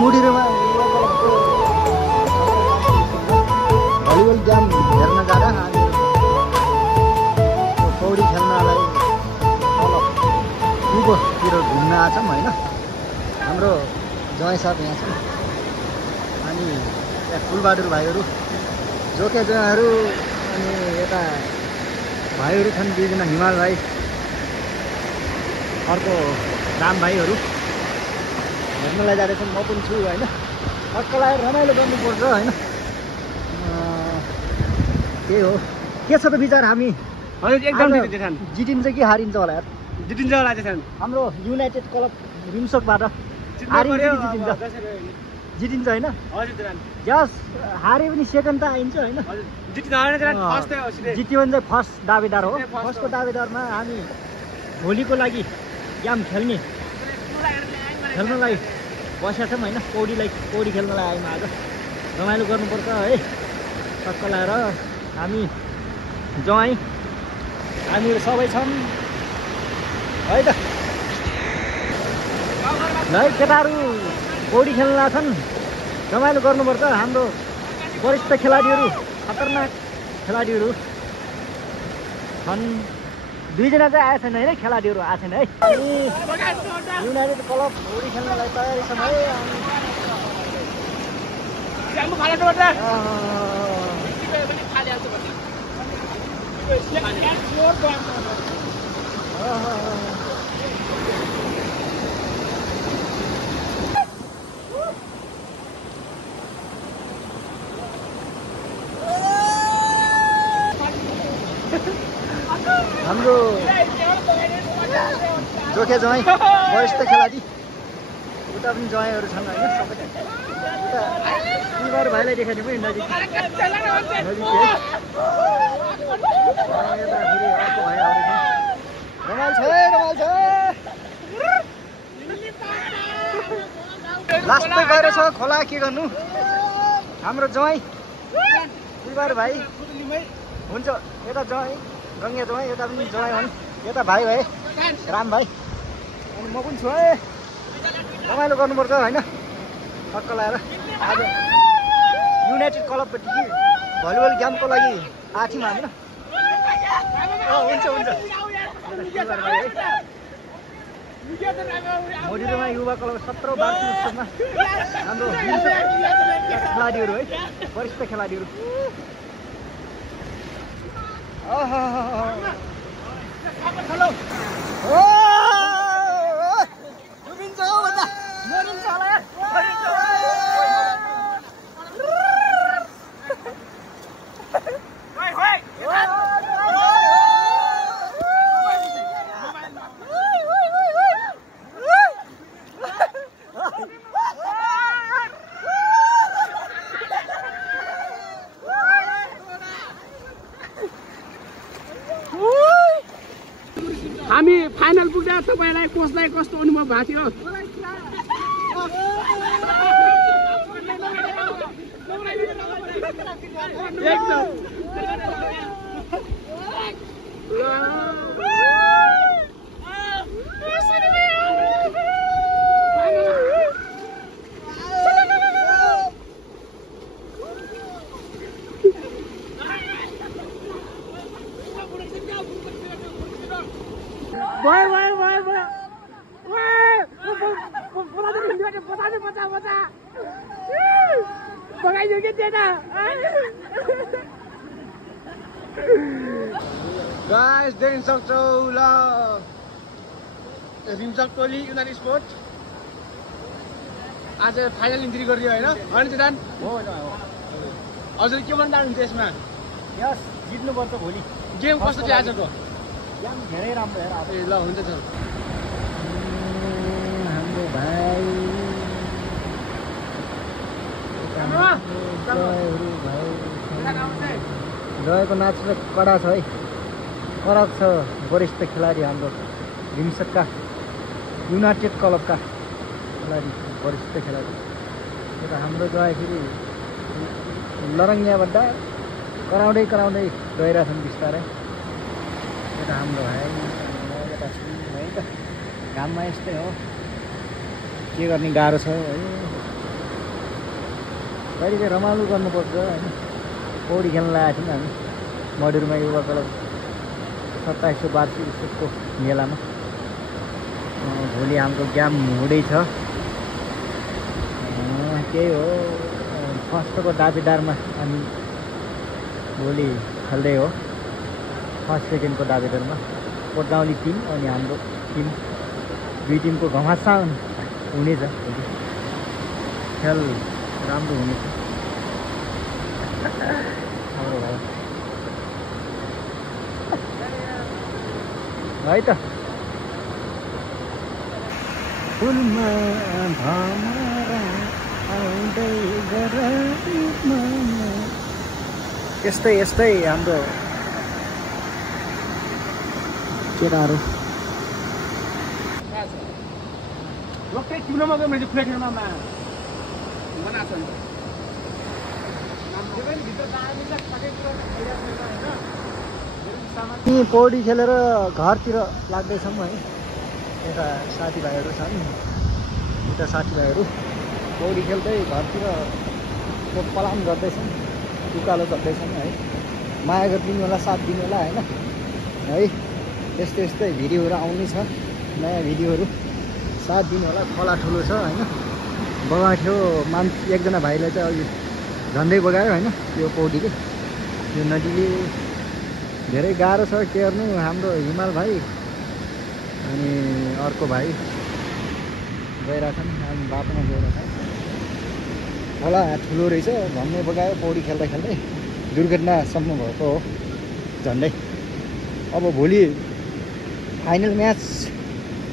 मुडिरोमा volleyball game हेर्न जाँदा हामी पौडी खेल्नलाई तिर घुम्न आछौँ होइन। हाम्रो जवाई साहब यहाँ छन् अनि यहाँ फुलबहादुर भाइहरू जोके जवाहरू अनि यता भाइहरू छन् दुईजना हिमाल भाइ अर्को राम भाइहरू हेर्नलाई जाँदैछन्। म पनि छु होइन। टक्क लगाएर रमाइलो गर्नुपर्छ होइन। त्यही हो। के छ त विचार हामी एकदम जितिन्छ कि हारिन्छ होला यार? जितिन्छ होला त्यसैन। हाम्रो युनाइटेड क्लब रिम्सोकबाट जितिन्छ होइन? जस हारे पनि सेकेन्ड त आइन्छ होइन? जित्यो भने चाहिँ फर्स्ट दावेदार हो। फर्स्टको दावेदारमा हामी भोलिको लागि गेम खेल्नलाई बसेका छौँ होइन। पौडी खेल्नलाई आयौँ आज। रमाइलो गर्नुपर्छ है। टक्क लगाएर हामी जवाई हामीहरू सबै छौँ है त। है केटाहरू पौडी खेल्न छन्। रमाइलो गर्नुपर्छ। हाम्रो वरिष्ठ खेलाडीहरू खतरनाक खेलाडीहरू छन्। दुईजना चाहिँ आएको छैन होइन? खेलाडीहरू आएको छैन है। युनाइटेड क्लब पौडी खेल्नलाई तयारी छौँ है। हाम्रो जोखे जवाई वरिष्ठ खेलाडी उता पनि जवाईहरू छन् होइन। सबै उता फुलबार भाइलाई देखाइदिउँ है नजिक है। यता फेरि अर्को भाइ आउँदैछ। रमाइलो छ लास्टै गएर छ खोला। के गर्नु? हाम्रो जवाई फुलबार भाइ हुन्छ। यता जवाई रङ्गिया जवाई यता पनि जवाई हुन्। यता भाइ राम भाइ अनि म पनि छु है। रमाइलो गर्नुपर्छ होइन। टक्क लगाएर आज युनाइटेड क्लबपट्टि कि भलिबल गेमको लागि आएको थियौँ हामी। हुन्छ मोडिरोमा युवा क्लब 17औं वार्षिक उत्सवमा हाम्रो खेलाडीहरू है, वरिष्ठ खेलाडीहरू। हेलो हामी फाइनल पुग्दा तपाईलाई कोचलाई कस्तो अनुभव भएको थियो? एकदम गाइस देख्न सक्छौ ल रिम्सक टोली युनाइटेड स्पोर्ट आज फाइनल इन्ट्री गरियो होइन? अनि चाहिँ हो हजुर के भन्न चाहनुहुन्छ यसमा? यस जित्नुपर्छ भोलि। गेम कस्तो थियो आजको? गेम धेरै राम्रो हेर। ए ल हुन्छ सर। हाम्रो भाइ जयको नाच चाहिँ कडा छ है, फरक छ। वरिष्ठ खेलाडी हाम्रो रिम्सकका युनाइटेड क्लबका खेलाडी, वरिष्ठ खेलाडी। यता हाम्रो जय फेरि लरङ्गियाबाट कराउँदै गइरहेछन् बिस्तारै। यता हाम्रो भाइ यता छु है त। घाममा यस्तै हो, के गर्ने गाह्रो छ है। कहिले चाहिँ रमाइलो गर्नुपर्छ होइन। पौडी खेल्न लागेको थियौँ हामी मडुरमा युवा क्लब 2700 वार्षिक उत्सवको मेलामा। भोलि हाम्रो गेम हुँदैछ। त्यही हो, फर्स्टको दावेदारमा हामी भोलि खेल्दै हो। फर्स्ट सेकेन्डको दावेदारमा कोटगाउँली टिम अनि हाम्रो टिम, दुई टिमको घमासान हुनेछ भोलि। खेल राम्रो हुनेछ। हाम्रो भाइ है त फुलमा भमरा आउँदै गराइमा। यस्तै यस्तै हाम्रो केटाहरू लोकै किनमा गयो मैले खुला ठाउँमा बनाएको छ नि। यहीँ पौडी खेलेर घरतिर लाग्दैछौँ है। यता साथीभाइहरू छन्, उता साथीभाइहरू पौडी खेल्दै घरतिर पलाम गर्दैछन्, उकालो गर्दैछन् है। माया गरिदिनु होला, साथ दिनु होला होइन है। यस्तै यस्तै भिडियोहरू आउने छ, नयाँ भिडियोहरू, साथ दिनु होला। खोला ठुलो छ होइन, बगाएको थियो एकजना भाइलाई चाहिँ अघि झन्डै बगायो होइन यो पौडीले। यो नदीले धेरै गाह्रो छ टेर्नु। हाम्रो हिमाल भाइ अनि अर्को भाइ गइरहेछन्, हामी बाटोमा गइरहेछौँ। खोला ठुलो रहेछ, झन्डै बगायो पौडी खेल्दा खेल्दै दुर्घटनासम्म भएको हो झन्डै। अब भोलि फाइनल म्याच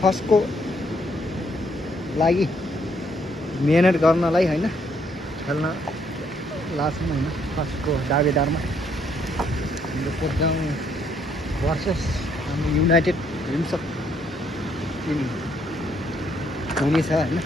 फर्स्टको लागि मेहनत गर्नलाई होइन, खेल्न लाग्छौँ होइन। फर्स्टको दावेदारमा हाम्रो कोटगाउँ भर्सेस हाम्रो युनाइटेड ड्रिम्स अफ टिम हुनेछ होइन।